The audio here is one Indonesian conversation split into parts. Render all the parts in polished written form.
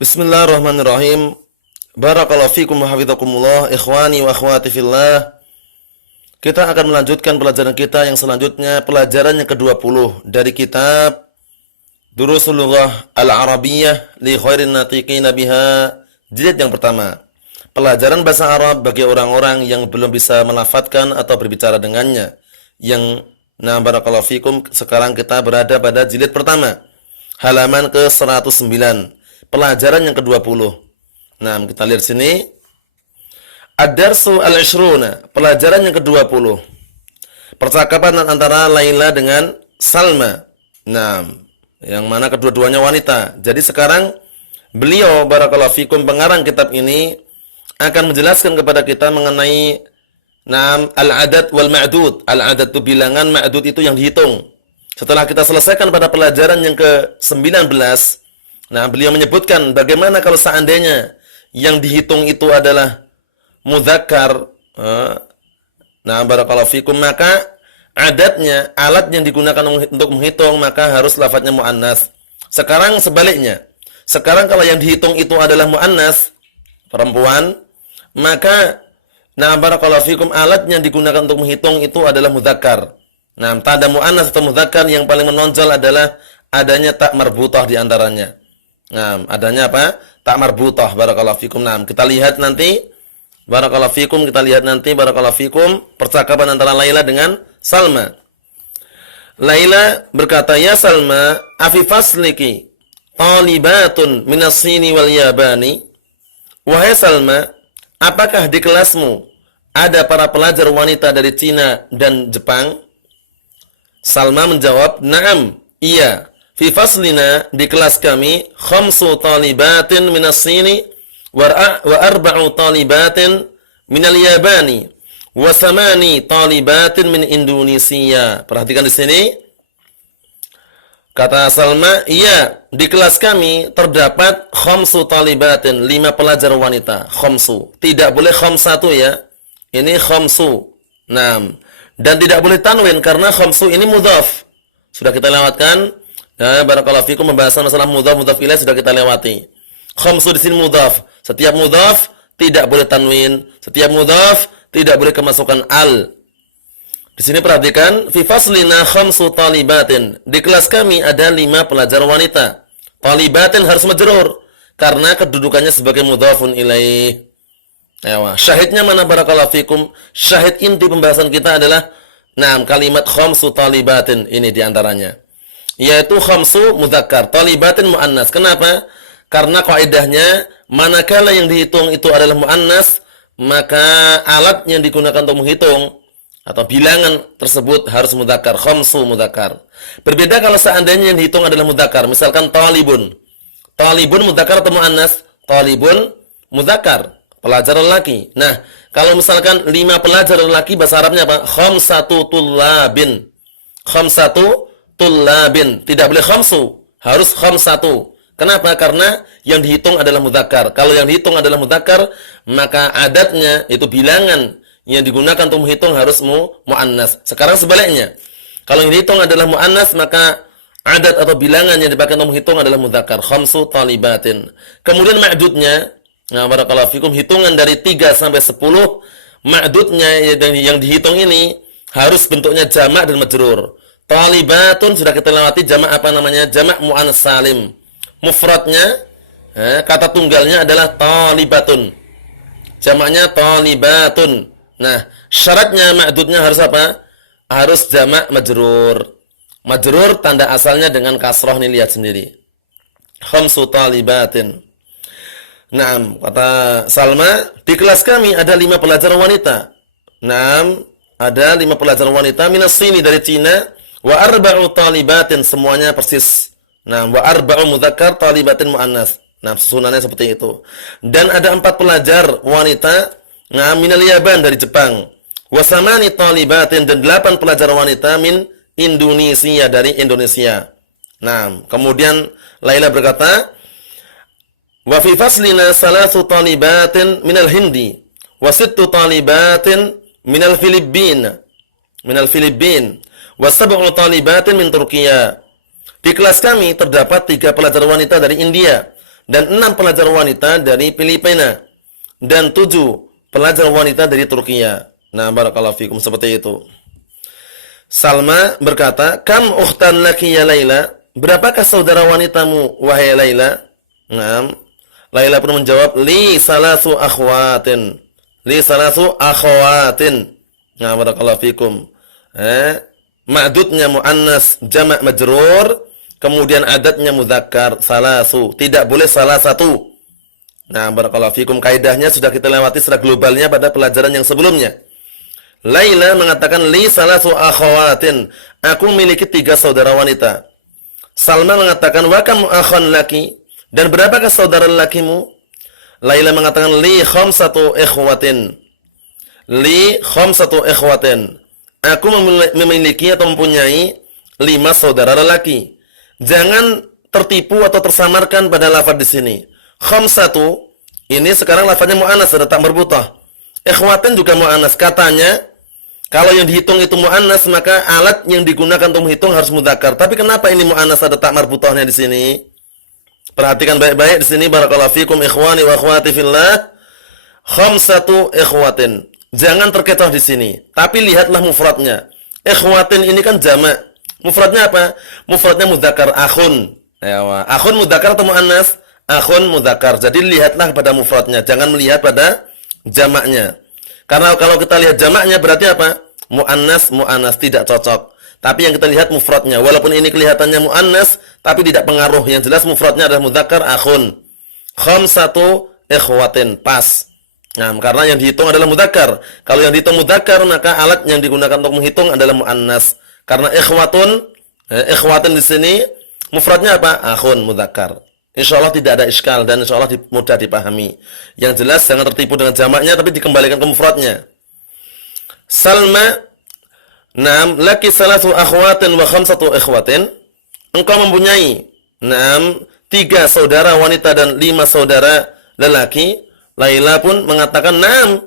Bismillahirrahmanirrahim. Barakallahu fikum wa hafizakumullah, ikhwani wa akhwati fillah. Kita akan melanjutkan pelajaran kita yang selanjutnya, pelajaran yang ke-20 dari kitab Durusul Lughah Al-Arabiyyah li khairin natiqina biha, jilid yang pertama. Pelajaran bahasa Arab bagi orang-orang yang belum bisa melafadzkan atau berbicara dengannya. Barakallahu fikum, sekarang kita berada pada jilid pertama, halaman ke-109. Pelajaran yang ke-20. Nah, kita lihat sini. Ad-darsu al-ishruna, pelajaran yang ke-20. Percakapan antara Laila dengan Salma. Nah, yang mana kedua-duanya wanita. Jadi sekarang beliau barakallahu fikum, pengarang kitab ini akan menjelaskan kepada kita mengenai al-adad wal ma'dud. Al-adad itu bilangan, ma'dud itu yang dihitung. Setelah kita selesaikan pada pelajaran yang ke-19, beliau menyebutkan bagaimana kalau seandainya yang dihitung itu adalah mudzakkar. Barakallahu fikum, maka adatnya, alat yang digunakan untuk menghitung, maka harus lafadznya muannas. Sekarang sebaliknya. Sekarang kalau yang dihitung itu adalah muannas, perempuan, maka barakallahu fikum, alat yang digunakan untuk menghitung itu adalah mudzakkar. Tanda muannas atau mudzakkar yang paling menonjol adalah adanya tak marbutah di antaranya. Adanya apa? Tak marbutah, barakallahu fikum. Kita lihat nanti, barakallahu fikum, barakallahu fikum, percakapan antara Laila dengan Salma. Laila berkata, "Ya Salma, afi fasliki talibatun minas Sini wal Yabani?" Wahai Salma, apakah di kelasmu ada para pelajar wanita dari Cina dan Jepang? Salma menjawab, "Na'am, iya. Fi faslina, di kelas kami, khamsu talibatin minas Sini wa arba'u talibatin minal Yabani wa samani talibatin min Indonesia." Perhatikan di sini. Kata Salma, "Iya, di kelas kami terdapat khamsu talibatin, 5 pelajar wanita." Khamsu. Tidak boleh khamsatu ya. Ini khamsu. Dan tidak boleh tanwin karena khamsu ini mudhaf. Sudah kita lewatkan. Barakallahu fikum, pembahasan masalah mudhaf, mudhaf ilaih sudah kita lewati. Khamsu di sini mudhaf. Setiap mudhaf tidak boleh tanwin. Setiap mudhaf tidak boleh kemasukan al. Di sini perhatikan, fi faslina khamsu talibatin. Di kelas kami ada 5 pelajar wanita. Talibatin harus majrur karena kedudukannya sebagai mudhafun ilaih. Syahidnya mana barakallahu fikum? Syahid inti pembahasan kita adalah kalimat khamsu talibatin ini diantaranya. Yaitu khamsu mudzakkar, talibatin muannas. Kenapa? Karena kaidahnya manakala yang dihitung itu adalah muannas, maka alat yang digunakan untuk menghitung atau bilangan tersebut harus mudzakkar, khamsu mudzakkar. Berbeda kalau seandainya yang dihitung adalah mudzakkar, misalkan talibun. Talibun mudzakkar atau muannas? Talibun mudzakkar, pelajar lelaki. Nah, kalau misalkan 5 pelajar lelaki, bahasa Arabnya apa? Khamsatu tullabin. Khamsatu tullabin. Tidak boleh khamsu, harus khamsatu. Kenapa? Karena yang dihitung adalah mudzakkar. Kalau yang dihitung adalah mudzakkar, maka adatnya itu bilangan yang digunakan untuk menghitung harus muannas. Sekarang sebaliknya. Kalau yang dihitung adalah muannas, maka adat atau bilangan yang dipakai untuk menghitung adalah mudzakkar, khamsu talibatin. Kemudian ma'dudnya, barakallahu fikum, hitungan dari 3 sampai 10, ma'dudnya yang dihitung ini harus bentuknya jamak dan majrur. Talibatun sudah kita lewati, jamak apa namanya? Jamak muannas salim. Mufradnya, kata tunggalnya adalah talibatun. Jamaknya talibatun. Nah, syaratnya ma'dudnya harus apa? Harus jamak majrur. Majrur tanda asalnya dengan kasroh, nih lihat sendiri. Khamsu talibatin. Kata Salma, di kelas kami ada 5 pelajar wanita. Ada 5 pelajar wanita minas Sini dari Cina. Wa arba'u talibatin, semuanya persis. Wa arba'u mudzakkar, talibatin muannas. Susunannya seperti itu. Dan ada 4 pelajar wanita minal Yaban dari Jepang. Wa samani talibatin, dan 8 pelajar wanita min Indonesia dari Indonesia. Kemudian Laila berkata, wa fi faslina 3 talibatin minal Hindi wa 6 talibatin minal Filipina. Wasab'u talibatin min Turkiya. Di kelas kami terdapat 3 pelajar wanita dari India dan 6 pelajar wanita dari Filipina dan 7 pelajar wanita dari Turkiya. Nah, barakallahu fikum, seperti itu. Salma berkata, "Kam ukhtan laki ya Laila?" Berapakah saudara wanitamu wahai Laila? Naam. Laila pun menjawab, "Li salasu akhwatin." Li salasu akhwatin. Nah, barakallahu fikum. Ma'dudnya muannas jamak majrur, kemudian adatnya mudzakkar salasu. Tidak boleh salah satu. Nah, barakallahu fikum, kaidahnya sudah kita lewati secara globalnya pada pelajaran yang sebelumnya. Laila mengatakan li salasu akhawatin. Aku memiliki 3 saudara wanita. Salma mengatakan wa kam akhan laki? Dan berapakah saudara lelakimu? Laila mengatakan li khamsatu ikhwatin. Li khamsatu ikhwatin. Aku memiliki atau mempunyai 5 saudara lelaki. Jangan tertipu atau tersamarkan pada lafaz di sini. Khamsatu ini sekarang lafaznya muannas, ada tak marbutah. Ikhwatin juga muannas. Katanya kalau yang dihitung itu muannas, maka alat yang digunakan untuk menghitung harus mudzakkar. Tapi kenapa ini muannas, ada tak marbutahnya di sini? Perhatikan baik-baik di sini, barakallahu fikum ikhwani wa akhwati fillah. Khamsatu ikhwatin. Jangan terkecoh di sini, tapi lihatlah mufradnya. Ikhwatin ini kan jamak. Mufradnya apa? Mufradnya mudzakkar, akhun. Akhun mudzakkar atau muannas? Akhun mudzakkar. Jadi lihatlah pada mufradnya, jangan melihat pada jamaknya. Karena kalau kita lihat jamaknya berarti apa? Muannas, muannas, tidak cocok. Tapi yang kita lihat mufradnya. Walaupun ini kelihatannya muannas, tapi tidak pengaruh. Yang jelas mufradnya adalah mudzakkar, akhun. Khamsatu ikhwatin, pas. Nah, karena yang dihitung adalah mudzakkar. Kalau yang dihitung mudzakkar, maka alat yang digunakan untuk menghitung adalah muannas. Karena ikhwatun, ikhwatin di sini mufradnya apa? Akhun, mudzakkar. Insyaallah tidak ada iskal dan insyaallah mudah dipahami. Yang jelas jangan tertipu dengan jamaknya, tapi dikembalikan ke mufradnya. Salma, "Naam, laki salasu akhwatin wa khamsatu ikhwatin." Engkau mempunyai 3 saudara wanita dan 5 saudara lelaki. Laila pun mengatakan, "Naam."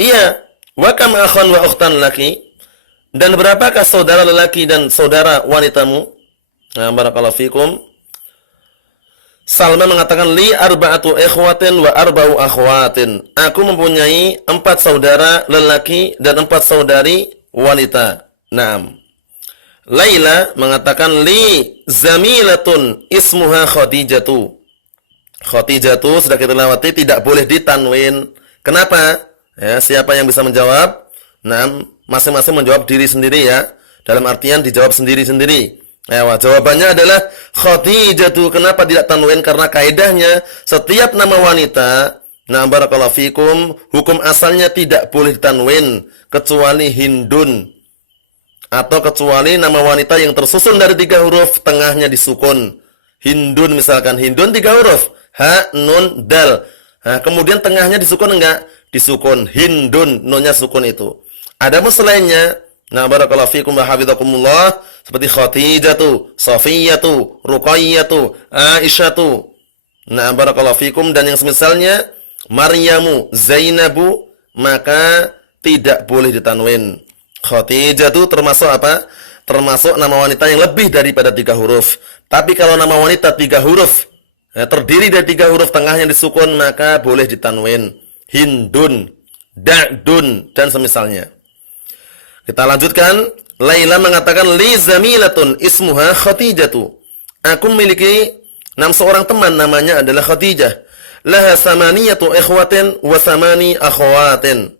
Iya. "Wa kam akhan wa ukhtan laki?" Dan berapakah saudara lelaki dan saudara wanitamu? Nah, barakallahu fikum. Salma mengatakan li arba'atu ikhwatin wa arba'u akhwatin. Aku mempunyai 4 saudara lelaki dan 4 saudari wanita. Naam. Laila mengatakan li zamilatun ismuha Khadijatu. Khadijatu sudah kita lewati, tidak boleh ditanwin. Kenapa? Ya, siapa yang bisa menjawab? Naam, masing-masing menjawab diri sendiri ya. Dalam artian dijawab sendiri-sendiri. Jawabannya adalah Khadijatu. Kenapa tidak tanwin? Karena kaidahnya setiap nama wanita, nah barakallahu fikum, hukum asalnya tidak boleh ditanwin kecuali Hindun, atau kecuali nama wanita yang tersusun dari 3 huruf, tengahnya disukun. Hindun misalkan, Hindun 3 huruf, ha, nun, dal. Nah, kemudian tengahnya disukun enggak? Disukun. Hindun, nunnya sukun itu. Adapun selainnya, nah barakallahu fikum wa hafizakumullah, seperti Khadijatu, Safiyatu, Ruqayyatu, Aisyatu. Nah barakallahu fikum, dan yang semisalnya, Maryamu, Zainabu, maka tidak boleh ditanwin. Khadijatu termasuk apa? Termasuk nama wanita yang lebih daripada 3 huruf. Tapi kalau nama wanita 3 huruf, terdiri dari 3 huruf, tengahnya disukun, maka boleh ditanwin. Hindun, Da'dun, dan semisalnya. Kita lanjutkan. Laila mengatakan li zamilatun ismuha Khadijatu. Aku memiliki 6 seorang teman, namanya adalah Khadijah. Laha samaniyatu ikhwatin wa samani akhawatin.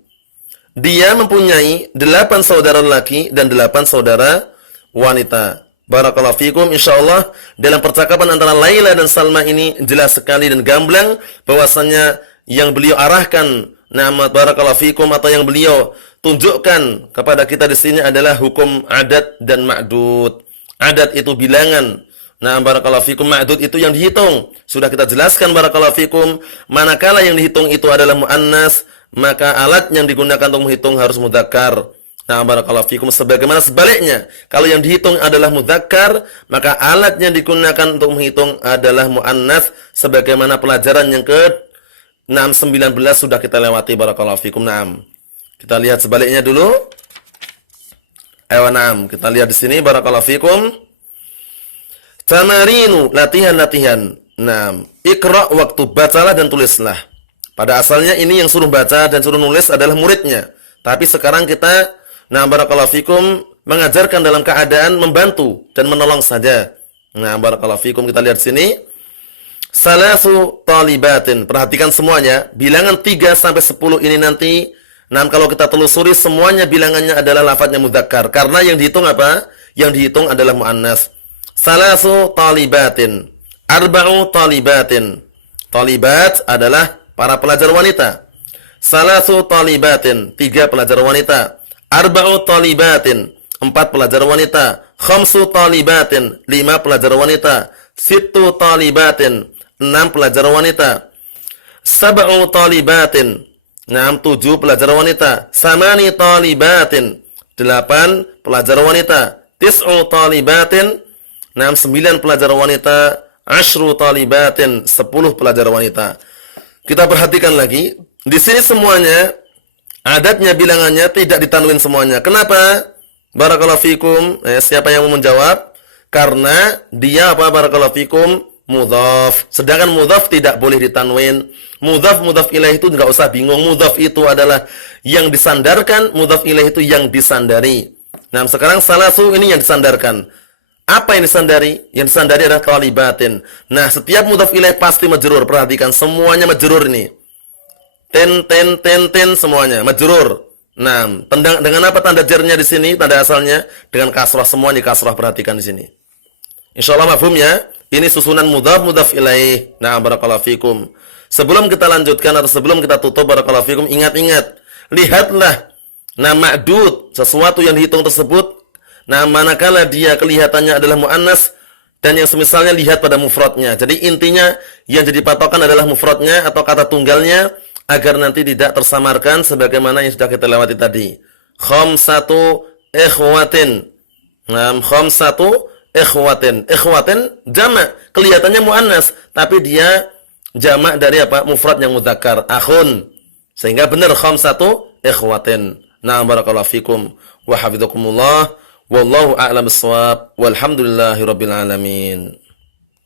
Dia mempunyai 8 saudara laki dan 8 saudara wanita. Barakallahu fikum. Insyaallah dalam percakapan antara Laila dan Salma ini jelas sekali dan gamblang bahwasanya yang beliau arahkan, nama barakallahu fikum, atau yang beliau tunjukkan kepada kita di sini adalah hukum adat dan ma'dud. Adat itu bilangan. Nah, barakallahu fikum, ma'dud itu yang dihitung. Sudah kita jelaskan barakallahu fikum, manakala yang dihitung itu adalah muannas, maka alat yang digunakan untuk menghitung harus mudzakkar. Nah, barakallahu fikum, sebagaimana sebaliknya, kalau yang dihitung adalah mudzakkar, maka alat yang digunakan untuk menghitung adalah muannas, sebagaimana pelajaran yang ke-19 sudah kita lewati barakallahu fikum. Naam. Kita lihat sebaliknya dulu. Naam, kita lihat di sini barakallahu fikum. Tamarinu, latihan-latihan. Nah, Iqra waktu bacalah dan tulislah. Pada asalnya ini yang suruh baca dan suruh nulis adalah muridnya. Tapi sekarang kita, nah barakallahu fikum, mengajarkan dalam keadaan membantu dan menolong saja. Nah barakallahu fikum, kita lihat sini. Salasu talibatin. Perhatikan semuanya. Bilangan 3 sampai 10 ini nanti. Nah kalau kita telusuri semuanya bilangannya adalah lafadznya mudzakkar. Karena yang dihitung apa? Yang dihitung adalah muannas. Salasu talibatin. Arba'u talibatin. Talibat adalah para pelajar wanita. Salasu talibatin. 3 pelajar wanita. Arba'u talibatin. 4 pelajar wanita. Khamsu talibatin. 5 pelajar wanita. Sittu talibatin. 6 pelajar wanita. Sab'u talibatin. 7 pelajar wanita. Samani talibatin. 8 pelajar wanita. Tis'u talibatin. 9 pelajar wanita. Ashru talibatin. 10 pelajar wanita. Kita perhatikan lagi. Di sini semuanya adadnya, bilangannya tidak ditanwin semuanya. Kenapa? Barakallahu fikum. Siapa yang mau menjawab? Karena dia apa? Barakallahu fikum, mudhaf. Sedangkan mudhaf tidak boleh ditanwin. Mudhaf ilaih itu enggak usah bingung. Mudhaf itu adalah yang disandarkan, mudhaf ilaih itu yang disandari. Nah, sekarang salasu ini yang disandarkan. Apa yang disandari? Yang disandari adalah talibatin. Nah, setiap mudhaf ilaih pasti majrur. Perhatikan semuanya majrur ini. Ten semuanya majrur. Nah, dengan apa tanda jarnya di sini? Tanda asalnya dengan kasrah, semuanya kasrah. Perhatikan di sini. Insyaallah mafhum ya. Ini susunan mudhaf ilaih. Nah, barakallahu fikum. Sebelum kita lanjutkan atau sebelum kita tutup, barakallahu fikum, ingat-ingat. Lihatlah ma'dud, sesuatu yang dihitung tersebut. Nah, manakala dia kelihatannya adalah muannas dan yang semisalnya, lihat pada mufradnya. Jadi intinya yang jadi patokan adalah mufradnya atau kata tunggalnya agar nanti tidak tersamarkan sebagaimana yang sudah kita lewati tadi. Khamsatu ikhwatin. Khamsatu ikhwatin. Ikhwatin jamak, kelihatannya muannas tapi dia jamak dari apa? Mufrad yang mudzakkar, akhun. Sehingga benar khamsatu ikhwatin. Barakallahu fikum wa hafizakumullah. Wallahu a'lam bissawab. Walhamdulillahirabbil alamin.